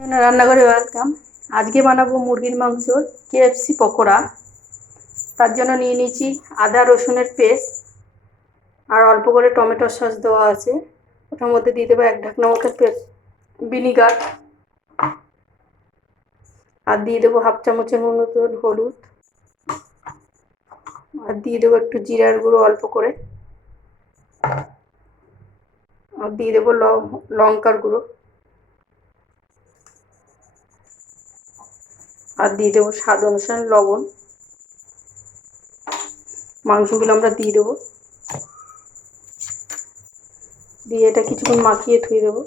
রান্নাঘরে ওয়েলকাম। আজকে বানাবো মুরগির মাংসর কেএফসি পকোড়া। তার জন্য নিয়ে নিয়েছি আদা রসুনের পেস্ট আর অল্প করে টমেটো সস দেওয়া আছে। ওটার মধ্যে দিয়ে দেবো 1 ঢাকনা মতো ভিনিগার, আর দিয়ে দেবো 1/2 চামচের মতো হলুদ, আর দিয়ে দেবো একটু জিরার গুঁড়ো অল্প করে, আর দিয়ে দেবো লঙ্কার গুঁড়ো, আর দিয়ে দেবো স্বাদ অনুসারে লবণ। মাংসগুলো আমরা দিয়ে দেবো, দিয়ে এটা কিছুক্ষণ মাখিয়ে ধুয়ে দেবো।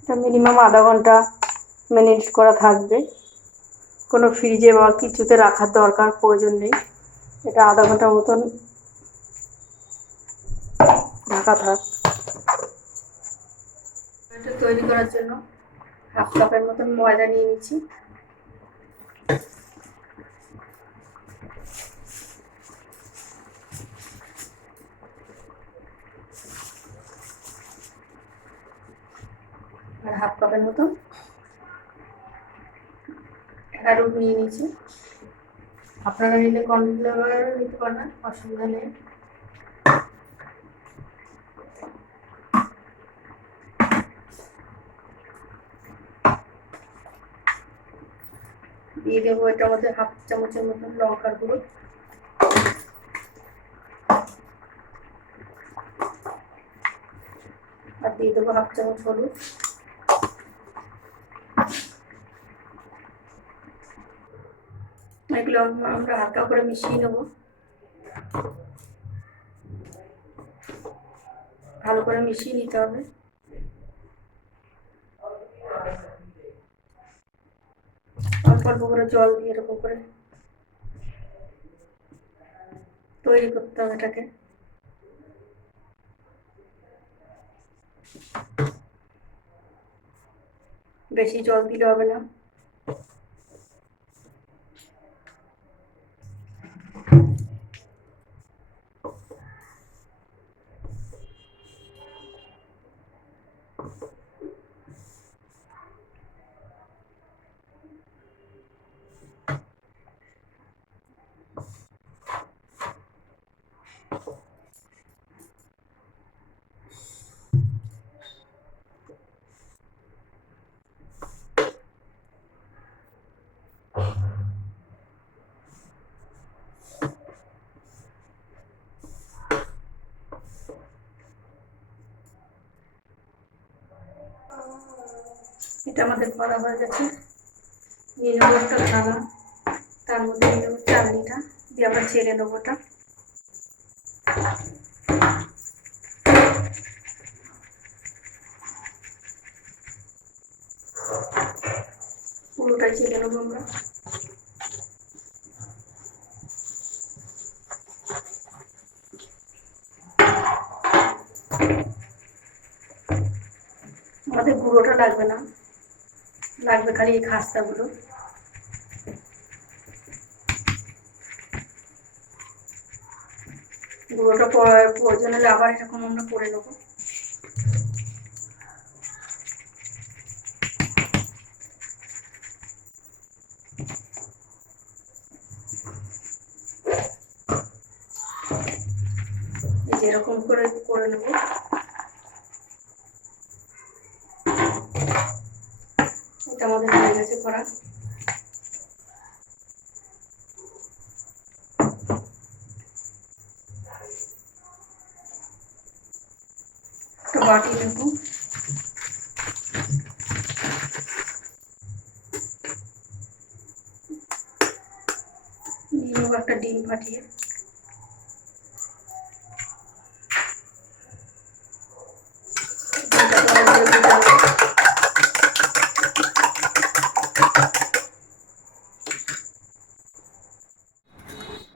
এটা মিনিমাম আধা ঘন্টা ম্যারিনেট করা থাকবে, কোনো ফ্রিজে বা কিছুতে রাখার দরকার প্রয়োজন নেই। এটা আধা ঘন্টার মতন ঢাকা থাক। এটা তৈরি করার জন্য 1/2 কাপের মতন ময়দা নিয়ে নিচ্ছি। আর 1/2 কাপের মতন অ্যারোট নিয়ে নিচ্ছি। আপনারা নিলে কর্নফ্লাওয়ার নিতে পারবেন, অসুবিধা নেই। দিয়ে দেবো এটার মধ্যে 1/2 চামচের মতন লঙ্কার গুঁড়ো, আর দিয়ে দেবো 1/2 চামচ হলুদ। এগুলো আমরা হালকা করে মিশিয়ে নেবো, ভালো করে মিশিয়ে নিতে হবে। অল্প অল্প করে জল দিয়ে এরকম করে তৈরি করতে হবে এটাকে। বেশি জল দিলে হবে না। এটা আমাদের করা হয়ে গেছে। নিয়ে নেবো একটা থালা, তার মধ্যে নিয়ে নেবো চাটনিটা, দিয়ে আবার ছেড়ে নেবো ওটা। পুরোটাই ছেড়ে নেবো আমরা। আমাদের গুঁড়োটা লাগবে না, লাগবে খালি এই খাস্তাগুলো। গুঁড়োটা প্রয়োজন হলে আবার এরকম আমরা করে নেবো। যেরকম করে নেব। এটা আমাদের হয়ে গেছে করা। একটা বাটি নেব, নিয়ে নেবো একটা ডিম ফাটিয়ে।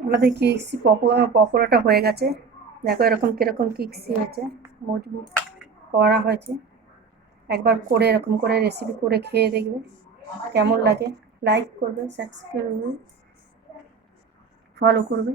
আমাদের কিক্সি পকোড়াটা হয়ে গেছে। দেখো এরকম কিরকম কিক্সি হয়েছে, মজবুত করা হয়েছে। একবার করে এরকম করে রেসিপি করে খেয়ে দেখবে কেমন লাগে। লাইক করবে, সাবস্ক্রাইব করবে, ফলো করবে।